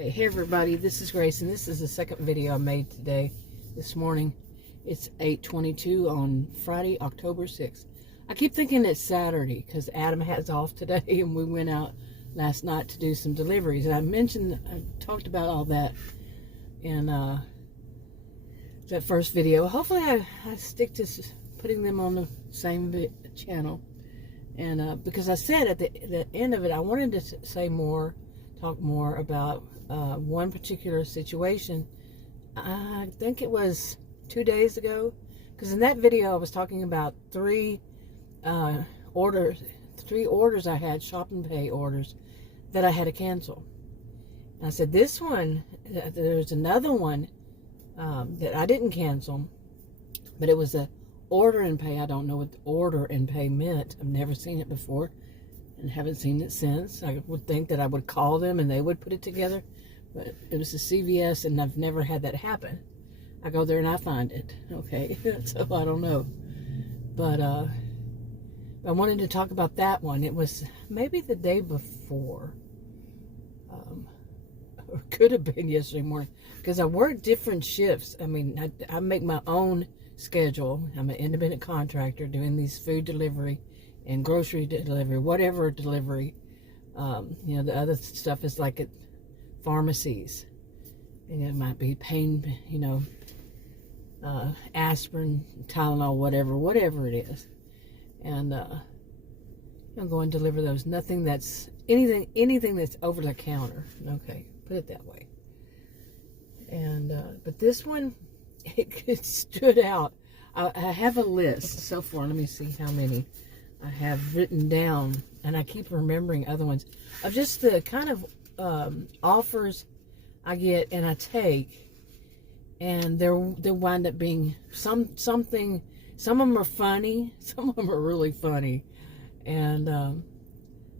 Hey everybody, this is Grace, and this is the second video I made this morning. It's 8:22 on Friday, October 6th. I keep thinking it's Saturday because Adam has off today, and we went out last night to do some deliveries. And I talked about all that in that first video. Hopefully I stick to putting them on the same channel. And because I said at the end of it, I wanted to talk more about one particular situation. I think it was 2 days ago, because in that video I was talking about three orders I had, shop and pay orders, that I had to cancel. And I said this one, there's another one that I didn't cancel, but it was a order and pay. I don't know what the order and pay meant. I've never seen it before and haven't seen it since. I would think that I would call them and they would put it together, but it was a CVS, and I've never had that happen. I go there and I find it. Okay, so I don't know. But I wanted to talk about that one. It was maybe the day before. Or could have been yesterday morning, because I work different shifts. I mean, I make my own schedule. I'm an independent contractor doing these food delivery and grocery delivery, whatever delivery. The other stuff is like at pharmacies, and it might be pain, aspirin, Tylenol, whatever it is. And I'm going to deliver those. Anything that's over the counter. Okay, put it that way. And but this one, it stood out. I have a list so far. Let me see how many I have written down, and I keep remembering other ones of just the kind of offers I get and I take, and they wind up being something. Some of them are funny, some of them are really funny, and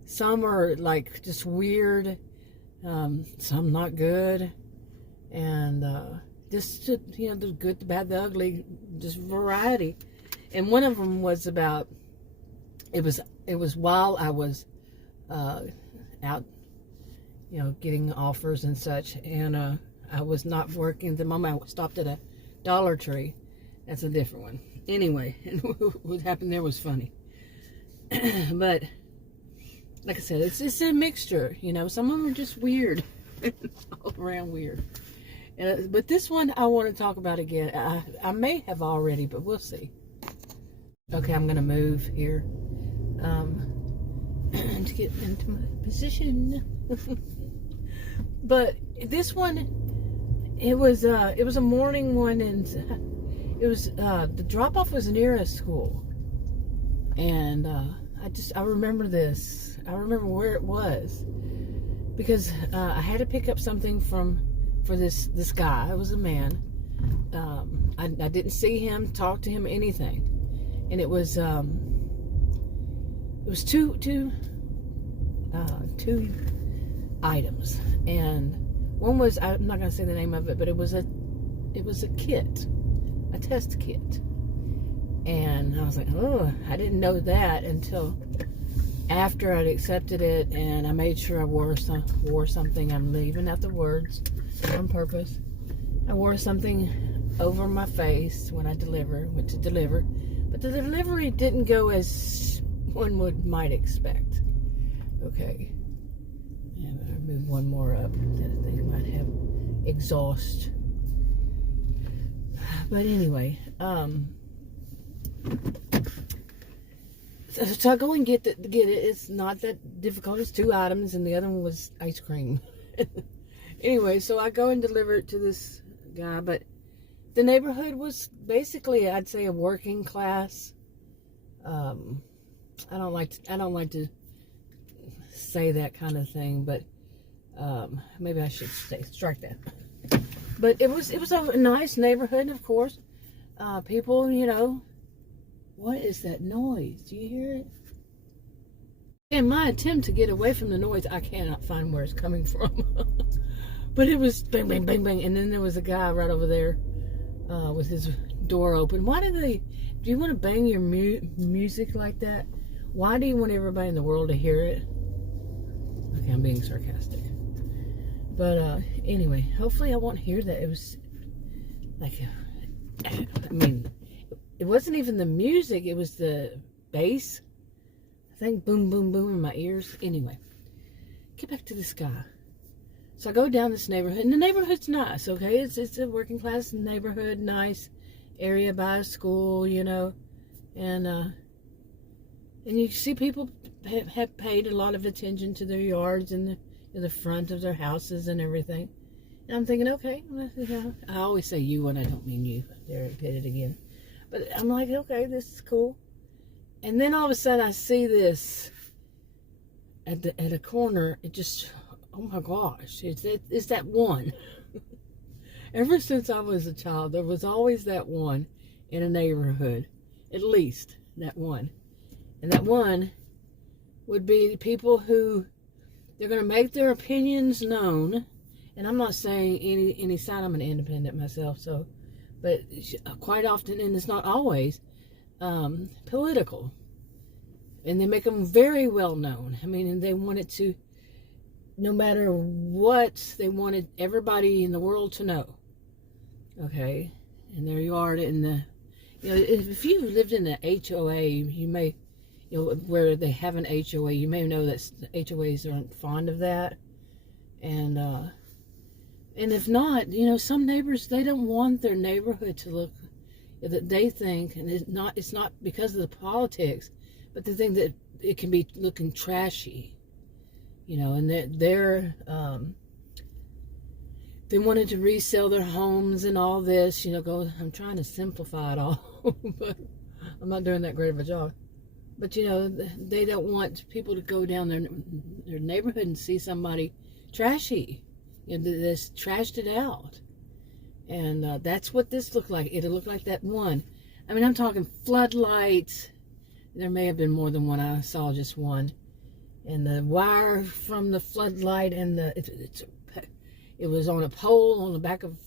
some are like just weird, some not good, and just the good, the bad, the ugly, just variety. And one of them was about, it was while I was out, getting offers and such, and I was not working at the moment. I stopped at a Dollar Tree. That's a different one. Anyway, what happened there was funny. But like I said, it's a mixture. Some of them are just weird, all around weird. But this one I want to talk about again. I may have already, but we'll see. Okay, I'm gonna move here to get into my position. But this one, it was a morning one, and it was the drop off was near a school, and I remember this. I remember where it was, because I had to pick up something for this guy. It was a man. I didn't see him, talk to him, anything, and it was two items, and one was, I'm not going to say the name of it, but it was a kit, a test kit. And I was like, oh, I didn't know that until after I'd accepted it, and I made sure I wore something. I'm leaving out the words on purpose. I wore something over my face when I went to deliver, but the delivery didn't go as one might expect. Okay, and I move one more up. That thing might have exhaust. But anyway, so I go and get it. It's not that difficult. It's 2 items, and the other one was ice cream. Anyway, so I go and deliver it to this guy, but the neighborhood was basically, I'd say, a working class. I don't like to say that kind of thing, but maybe I should strike that. But it was a nice neighborhood, of course. People, what is that noise? Do you hear it? In my attempt to get away from the noise, I cannot find where it's coming from. But it was bang, bang, bang, bang. And then there was a guy right over there with his door open. Do you want to bang your music like that? Why do you want everybody in the world to hear it? Okay, I'm being sarcastic. But anyway, hopefully I won't hear that. It was like, I mean, it wasn't even the music, it was the bass. I think boom, boom, boom in my ears. Anyway, get back to this guy. So I go down this neighborhood, and the neighborhood's nice, okay? It's a working class neighborhood, nice area by a school, you know, and you see people have paid a lot of attention to their yards and the front of their houses and everything. And I'm thinking, okay, I always say you when I don't mean you. There, I did it again. But I'm like, okay, this is cool. And then all of a sudden I see this at a corner. It just, oh my gosh, it's that one. Ever since I was a child, there was always that one in a neighborhood. At least that one. And that one would be people who, they're going to make their opinions known. And I'm not saying any side, I'm an independent myself, so, but quite often, and it's not always, political. And they make them very well known. I mean, and they wanted to, no matter what, they wanted everybody in the world to know. Okay? In their yard, in the, you know, if you lived in an HOA, you may, you know, where they have an HOA, you may know that HOAs aren't fond of that. And if not, you know, some neighbors, they don't want their neighborhood to look, that they think, and it's not because of the politics, but they think that it can be looking trashy, you know, and they wanted to resell their homes and all this, you know, I'm trying to simplify it all, but I'm not doing that great of a job. But, you know, they don't want people to go down their neighborhood and see somebody trashy, you know, that's trashed it out. And that's what this looked like. It looked like that one. I mean, I'm talking floodlights. There may have been more than one. I saw just one. And the wire from the floodlight, and it was on a pole on the back of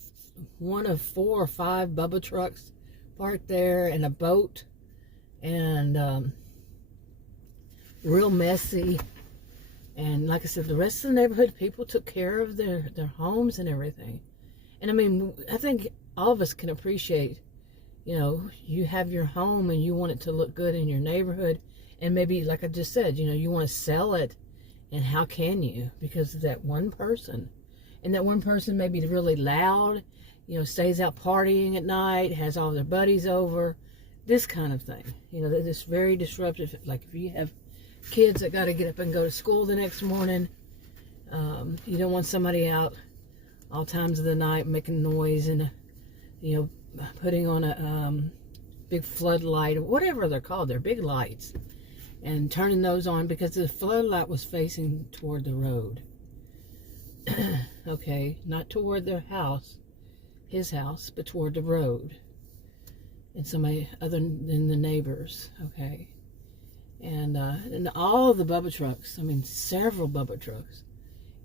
one of 4 or 5 Bubba trucks parked there, and a boat, and real messy. And like I said, the rest of the neighborhood, people took care of their homes and everything. And I mean, I think all of us can appreciate, you know, you have your home and you want it to look good in your neighborhood. And maybe, like I just said, you know, you want to sell it. And how can you? Because of that one person. And that one person may be really loud, you know, stays out partying at night, has all their buddies over, this kind of thing. You know, this very disruptive. Like if you have kids that got to get up and go to school the next morning, you don't want somebody out all times of the night making noise and, you know, putting on a big floodlight or whatever they're called. They're big lights, and turning those on because the floodlight was facing toward the road. Okay, not toward their house, his house, but toward the road, and somebody other than the neighbors. Okay. And all the Bubba trucks, I mean, several Bubba trucks.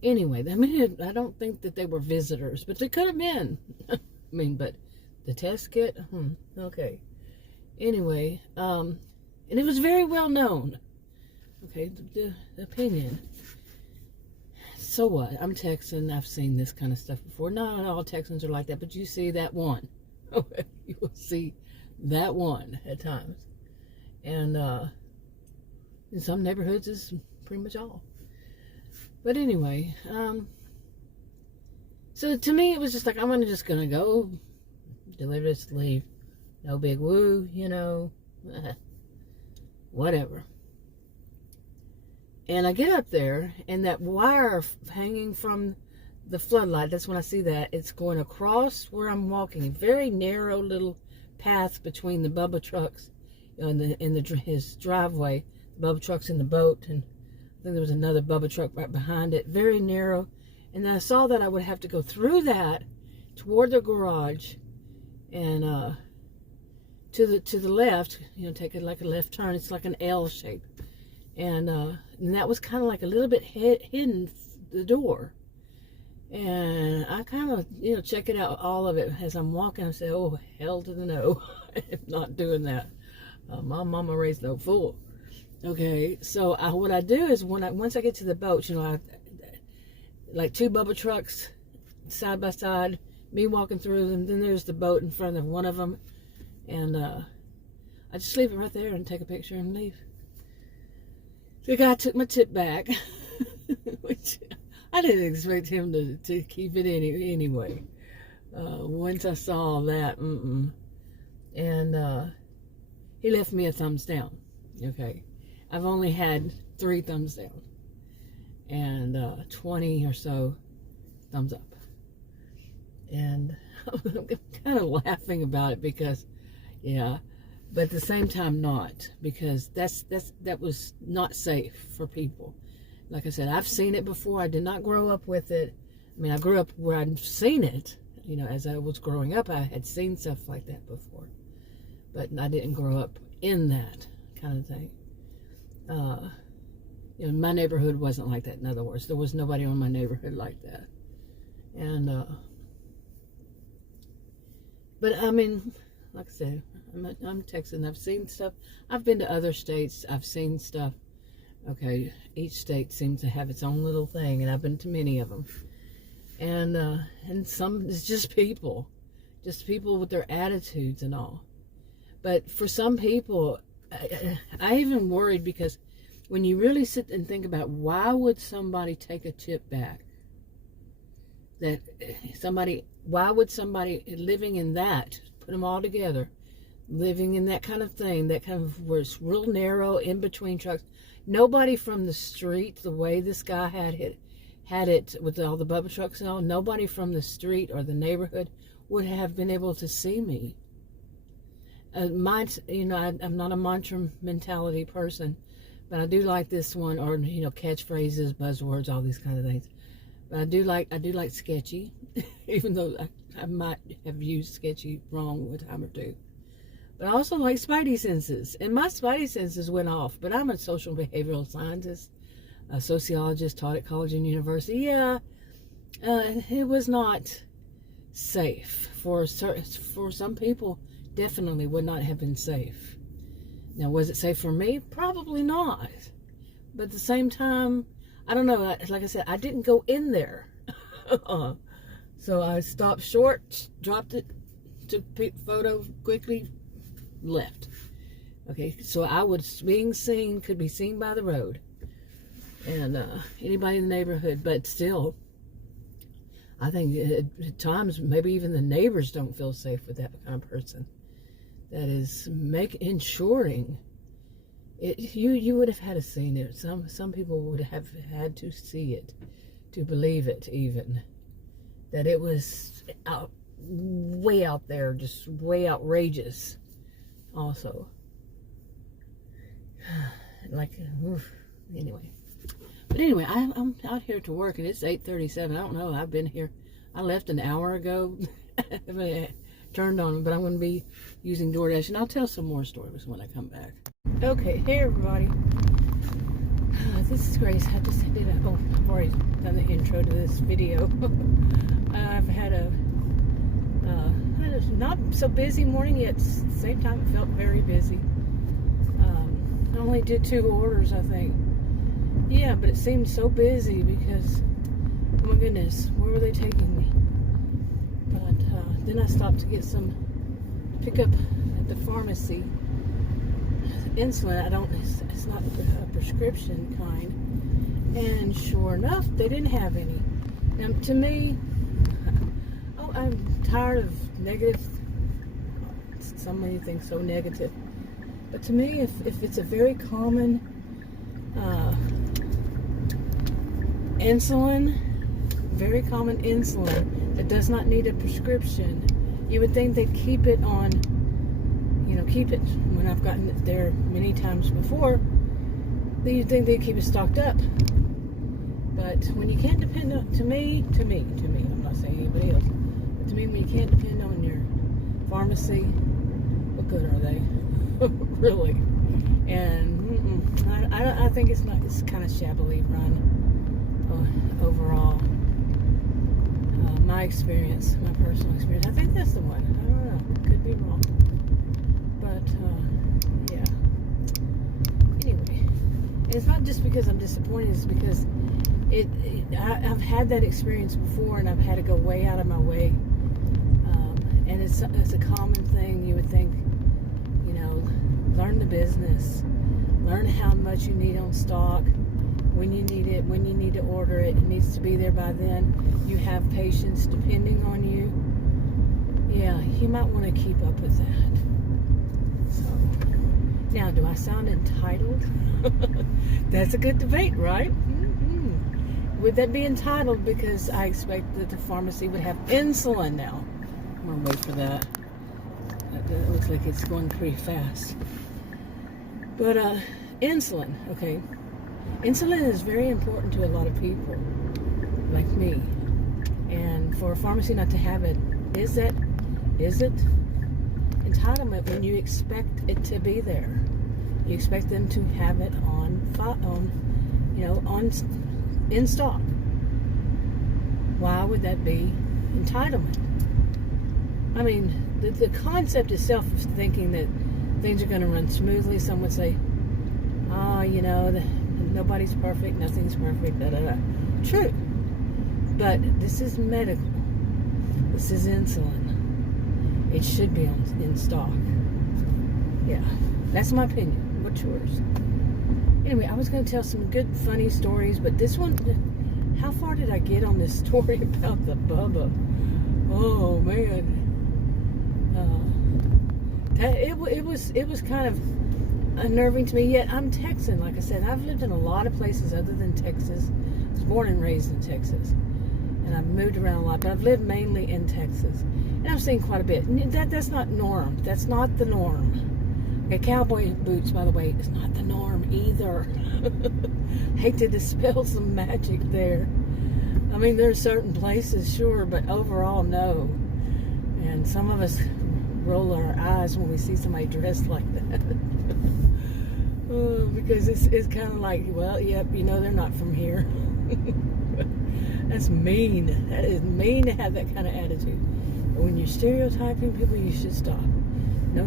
Anyway, I mean, I don't think that they were visitors, but they could have been. I mean, but the test kit, okay. Anyway, and it was very well known. Okay, the opinion. So what? I'm Texan. I've seen this kind of stuff before. Not all Texans are like that, but you see that one. Okay, you will see that one at times. And in some neighborhoods, it's pretty much all. But anyway, so to me, it was just like, I'm just going to go deliver this, leave. No big woo, you know, whatever. And I get up there, and that wire hanging from the floodlight, that's when I see that. It's going across where I'm walking. A very narrow little path between the Bubba trucks, you know, in his driveway. The Bubba trucks in the boat, and I think there was another Bubba truck right behind it. Very narrow. And then I saw that I would have to go through that toward the garage, and to the left, you know, take it like a left turn. It's like an L shape. And that was kind of like a little bit hidden, the door. And I kind of, you know, check it out, all of it, as I'm walking. I say, oh, hell to the no. I'm not doing that. My mama raised no fool. Okay, so what I do is once I get to the boat, you know, like 2 bubble trucks side by side, me walking through them, then there's the boat in front of one of them, and I just leave it right there and take a picture and leave. The guy took my tip back, which I didn't expect him to keep it anyway. Once I saw that, and he left me a thumbs down. Okay, I've only had 3 thumbs down and 20 or so thumbs up, and I'm kind of laughing about it because, yeah, but at the same time not, because that was not safe for people. Like I said, I've seen it before. I did not grow up with it. I mean, I grew up where I'd seen it. You know, as I was growing up, I had seen stuff like that before, but I didn't grow up in that kind of thing. You know, my neighborhood wasn't like that. In other words, there was nobody in my neighborhood like that. And but I mean, like I said, I'm Texan. I've seen stuff. I've been to other states. I've seen stuff. Okay, each state seems to have its own little thing, and I've been to many of them. And some, it's just people with their attitudes and all. But for some people, I even worried, because when you really sit and think about why would somebody take a tip back, why would somebody living in that, put them all together, living in that kind of thing, that kind of where it's real narrow in between trucks, nobody from the street, the way this guy had it with all the bubble trucks and all, nobody from the street or the neighborhood would have been able to see me. You know, I'm not a mantra mentality person, but I do like this one, or, you know, catchphrases, buzzwords, all these kind of things. But I do like sketchy, even though I might have used sketchy wrong a time or two. But I also like spidey senses, and my spidey senses went off. But I'm a social behavioral scientist, a sociologist, taught at college and university. Yeah, it was not safe for some people. Definitely would not have been safe. Now, was it safe for me? Probably not. But at the same time, I don't know. Like I said, I didn't go in there. So I stopped short, dropped it, took a photo, quickly left. Okay, so I was being seen, could be seen by the road, and anybody in the neighborhood. But still, I think at times maybe even the neighbors don't feel safe with that kind of person. That is ensuring it. You would have had to seen it. Some people would have had to see it to believe it, even that it was way out there, just way outrageous. Also, like, anyway. But anyway, I'm out here to work, and it's 8:37. I don't know. I've been here. I left an hour ago. Turned on, but I'm going to be using DoorDash, and I'll tell some more stories when I come back. Okay, hey everybody. This is Grace. I just did I've already done the intro to this video. I've had a not so busy morning, yet at the same time it felt very busy. I only did 2 orders, I think. Yeah, but it seemed so busy because, oh my goodness, where were they taking me? But then I stopped to get some, pick up at the pharmacy, insulin. It's not a prescription kind. And sure enough, they didn't have any. Now, to me, I'm tired of negative, so many things so negative. But to me, if it's a very common insulin, very common insulin that does not need a prescription, you would think they'd keep it on, keep it. When I've gotten it there many times before, you'd think they'd keep it stocked up. But when you can't depend on, to me, I'm not saying anybody else, but to me, when you can't depend on your pharmacy, what good are they? Really? And I think it's kind of shabbily run overall. My experience, my personal experience, I think that's the one. I don't know, could be wrong, but yeah. Anyway, it's not just because I'm disappointed, it's because I've had that experience before, and I've had to go way out of my way. And it's a common thing. You would think, learn the business, learn how much you need on stock, when you need it, when you need to order it. It needs to be there by then. You have patients depending on you. Yeah, you might want to keep up with that. So, now, do I sound entitled? That's a good debate, right? Mm-hmm. Would that be entitled because I expect that the pharmacy would have insulin now? I'm going to wait for that. That looks like it's going pretty fast. But insulin, okay. Insulin is very important to a lot of people, like me. And for a pharmacy not to have it, is it entitlement when you expect it to be there? You expect them to have it in stock. Why would that be entitlement? I mean, the concept itself of thinking that things are going to run smoothly. Some would say, nobody's perfect, nothing's perfect, da-da-da. True. But this is medical. This is insulin. It should be in stock. Yeah, that's my opinion. What's yours? Anyway, I was going to tell some good, funny stories, but this one, how far did I get on this story about the Bubba? Oh, man. It was kind of unnerving to me, yet I'm Texan. Like I said, I've lived in a lot of places other than Texas. I was born and raised in Texas, and I've moved around a lot, but I've lived mainly in Texas, and I've seen quite a bit. That's not norm. That's not the norm. Okay, cowboy boots, by the way, is not the norm either. Hate to dispel some magic there. I mean, there's certain places, sure, but overall, no. And some of us roll our eyes when we see somebody dressed like that. Because it's kind of like, well, yep, they're not from here. That's mean. That is mean to have that kind of attitude. But when you're stereotyping people, you should stop. No,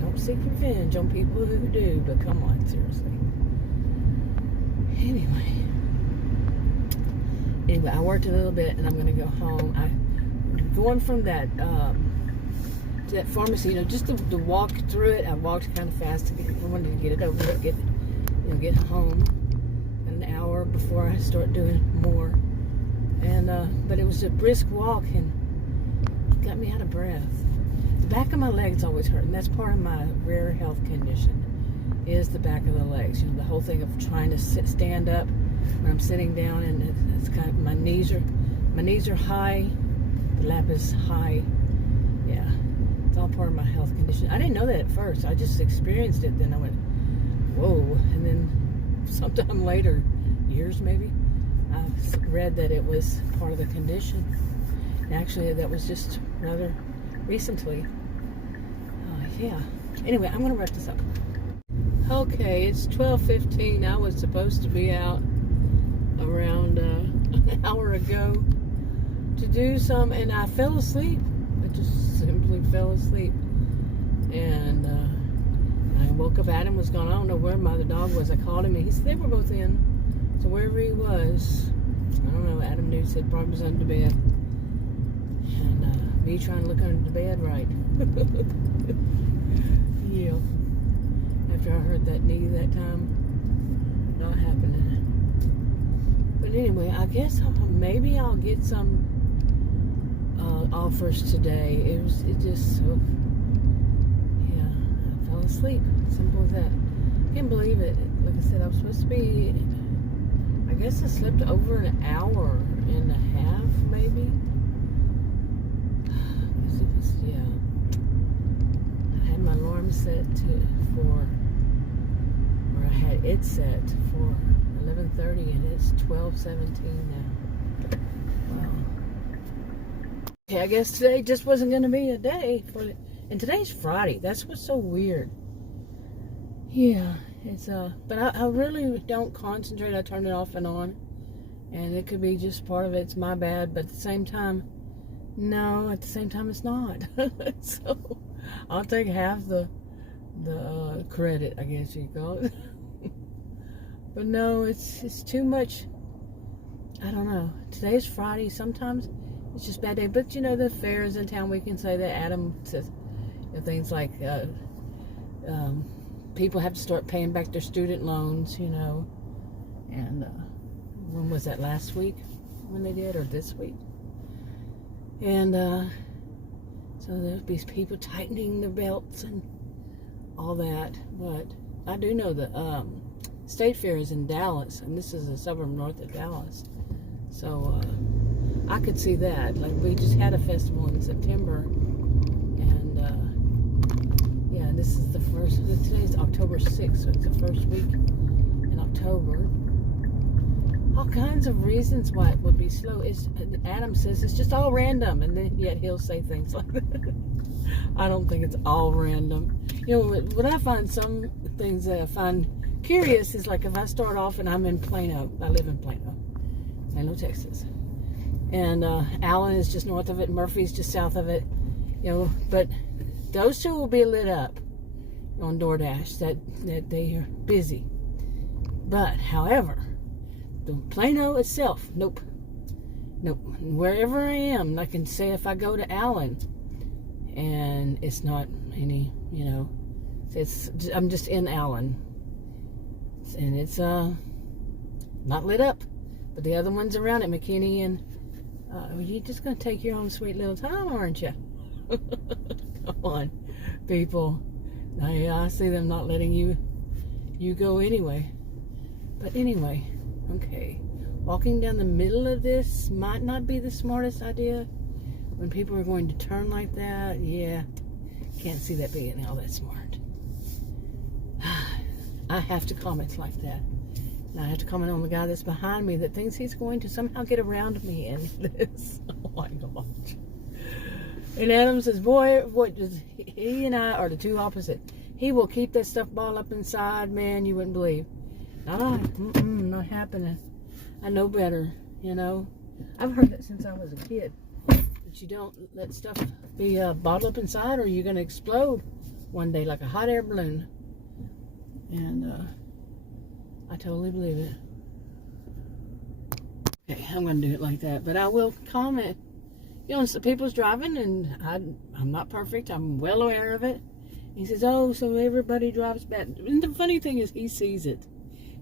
don't seek revenge on people who do, but come on, seriously. Anyway, I worked a little bit, and I'm going to go home. Going from that to that pharmacy, just to walk through it. I walked kind of fast. I wanted to get it over with, get home an hour before I start doing more. And but it was a brisk walk, and it got me out of breath. The back of my legs always hurt, and that's part of my rare health condition. Is the back of the legs. The whole thing of trying to stand up when I'm sitting down, and it's kind of my knees are high. The lap is high. Yeah, it's all part of my health condition. I didn't know that at first. I just experienced it. Then I went, whoa. And then sometime later, years maybe, I read that it was part of the condition. And actually, that was just rather recently. Yeah. Anyway, I'm going to wrap this up. Okay, it's 12:15. I was supposed to be out around an hour ago to do some, and I fell asleep. I just simply fell asleep. And I woke up. Adam was gone. I don't know where my other dog was. I called him, and he said they were both in. So wherever he was, I don't know. Adam knew, said probably was under bed. And me trying to look under the bed right. Yeah. After I heard that knee that time, not happening. But anyway, I guess maybe I'll get some offers today. I fell asleep. Simple as that. Can't believe it. Like I said, I was supposed to be, I guess I slept over an hour and a half, maybe. I had my alarm set I had it set for 11:30, and it's 12:17 now. Wow. Okay, I guess today just wasn't going to be a day for it. And today's Friday. That's what's so weird. Yeah, it's but I really don't concentrate. I turn it off and on, and it could be just part of it's my bad. But at the same time, no. At the same time, it's not. So I'll take half the credit, I guess you call it. But no, it's too much I don't know. Today is Friday. Sometimes it's just a bad day. But, you know, the fairs in town, we can say that Adam says, you know, things like people have to start paying back their student loans, you know. And when was that, last week when they did, or this week? And so there'll be people tightening their belts and all that. But I do know the State Fair is in Dallas, and this is a suburb north of Dallas. So I could see that. Like, we just had a festival in September, and yeah, this is the first. Today's October 6th, so it's the first week in October. All kinds of reasons why it would be slow. Adam says it's just all random, and then yet he'll say things like that. I don't think it's all random. You know, what I find, some things that I find curious is, like, if I start off and I'm in Plano. I live in Plano, Texas, and Allen is just north of it, Murphy's just south of it, you know, but those two will be lit up on DoorDash, that they are busy. But however, the Plano itself, nope. Wherever I am, I can say if I go to Allen and it's not any, you know, I'm just in Allen and it's not lit up. But the other ones around it, McKinney and you're just going to take your own sweet little time, aren't you? Come on, people. I see them not letting you go anyway. But anyway, okay. Walking down the middle of this might not be the smartest idea. When people are going to turn like that, yeah. Can't see that being all that smart. I have to comment like that. And I have to comment on the guy that's behind me that thinks he's going to somehow get around me in this. Oh my gosh. And Adam says, boy, he and I are the two opposite. He will keep that stuff balled up inside, man, you wouldn't believe. Not happening. I know better, you know. I've heard that since I was a kid. That you don't let stuff be bottled up inside, or you're going to explode one day like a hot air balloon. And I totally believe it. Okay, I'm going to do it like that. But I will comment. You know, people's driving, and I'm not perfect. I'm well aware of it. He says, oh, so everybody drives bad. And the funny thing is, he sees it.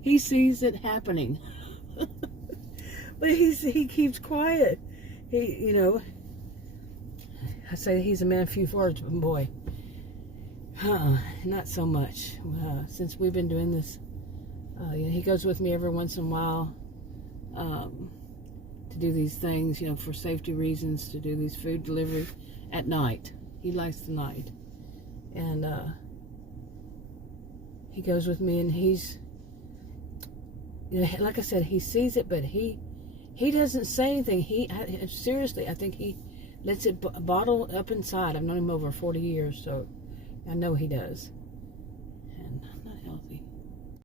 He sees it happening. But he keeps quiet. You know, I say he's a man of few words, but boy, not so much. Since we've been doing this, you know, he goes with me every once in a while to do these things, you know, for safety reasons, to do these food delivery at night. He likes the night. And he goes with me, and he's, you know, like I said, he sees it, but he doesn't say anything. Seriously, I think he lets it bottle up inside. I've known him over 40 years, so I know he does.